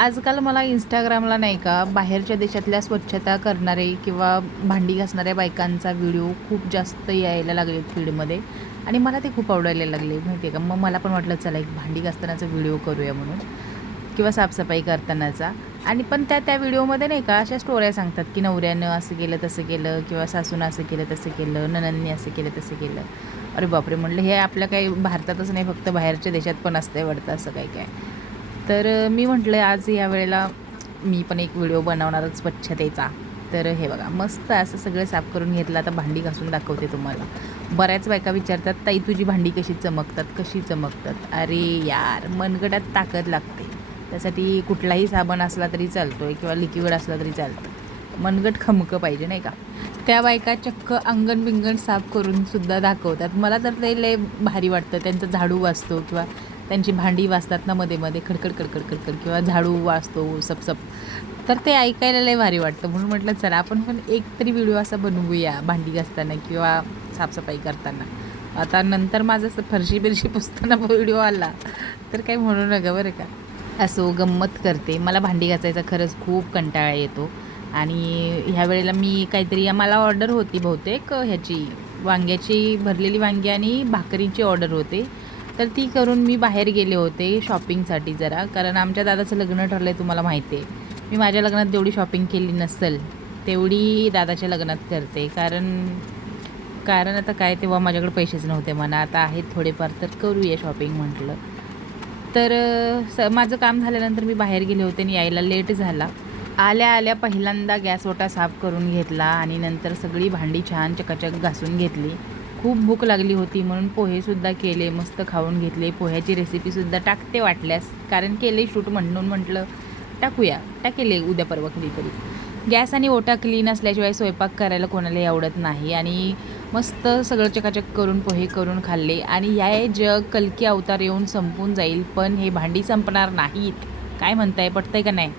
आजकाल मला Instagramला नाही का बाहेरच्या देशातल्या स्वच्छता करणारे किंवा भांडी घासणाऱ्या बायकांचा व्हिडिओ खूप जास्त यायला लागले फीडमध्ये आणि मला ते खूप आवडायला लागले माहिती आहे का. मग मला पण वाटलं चला एक भांडी घासतानाचा व्हिडिओ करूया म्हणून किंवा साफसफाई करतानाचा. आणि पण त्या व्हिडिओमध्ये नाही का अशा स्टोऱ्या सांगतात की नवऱ्यानं असं केलं तसं केलं किंवा सासूनं असं केलं तसं केलं, नणंदने असं केलं तसं केलं. अरे बापरे, म्हटलं हे आपल्या काही भारतातच नाही फक्त बाहेरच्या देशात पण असतंय वाटतं असं काय काय. तर मी म्हटलं आज या वेळेला मी पण एक व्हिडिओ बनवणारच स्वच्छतेचा. तर हे बघा मस्त असं सगळं साफ करून घेतलं. आता भांडी घासून दाखवते तुम्हाला. बऱ्याच बायका विचारतात ताई तुझी भांडी कशी चमकतात कशी चमकतात. अरे यार मनगटात ताकद लागते. त्यासाठी कुठलाही साबण असला तरी चालतोय किंवा लिक्विड असला तरी चालतं. मनगट खमकं पाहिजे नाही का. त्या बायका चक्क अंगण बिंगण साफ करून सुद्धा दाखवतात. मला तर ते लय भारी वाटतं. त्यांचा झाडू वाजतो किंवा त्यांची भांडी वाजतात ना मध्ये मध्ये खडखड खडखड खडखड किंवा झाडू वाजतो सपसप. तर ते ऐकायला लय भारी वाटतं. म्हणून म्हटलं चला आपण पण एक तरी व्हिडिओ असा बनवूया भांडी घासताना किंवा साफसफाई करताना. आता नंतर माझं फरशी बिरशी पुसताना व्हिडिओ आला तर काही म्हणू नका बरं का. असो गंमत करते. मला भांडी घासायचा खरंच खूप कंटाळा येतो आणि ह्या वेळेला मी काहीतरी मला ऑर्डर होती बहुतेक ह्याची वांग्याची भरलेली वांगी आणि भाकरीची ऑर्डर होते. तर ती करून मी बाहेर गेले होते शॉपिंगसाठी जरा, कारण आमच्या दादाचं लग्न ठरलं आहे तुम्हाला माहिती आहे. मी माझ्या लग्नात जेवढी शॉपिंग केली नसेल तेवढी दादाच्या लग्नात करते. कारण आता काय तेव्हा माझ्याकडे पैसेच नव्हते म्हणा. आता आहेत थोडेफार तर करूया शॉपिंग म्हटलं. तर माझं काम झाल्यानंतर मी बाहेर गेले होते आणि यायला लेट झाला. आल्या आल्या पहिल्यांदा गॅस ओटा साफ करून घेतला आणि नंतर सगळी भांडी छान चकाचक घासून घेतली. खूप भूक लागली होती म्हणून पोहेसुद्धा केले, मस्त खाऊन घेतले. पोह्याची रेसिपीसुद्धा टाकते वाटल्यास, कारण केले शूट म्हणून म्हटलं टाकेले उद्या परवा कधीतरी. गॅस आणि ओटा क्लीन असल्याशिवाय स्वयंपाक करायला कोणालाही आवडत नाही. आणि मस्त सगळं चकाचक करून पोहे करून खाल्ले. आणि या जग कल्की अवतार येऊन संपून जाईल पण हे भांडी संपणार नाहीत. काय म्हणताय, पटतंय का नाही?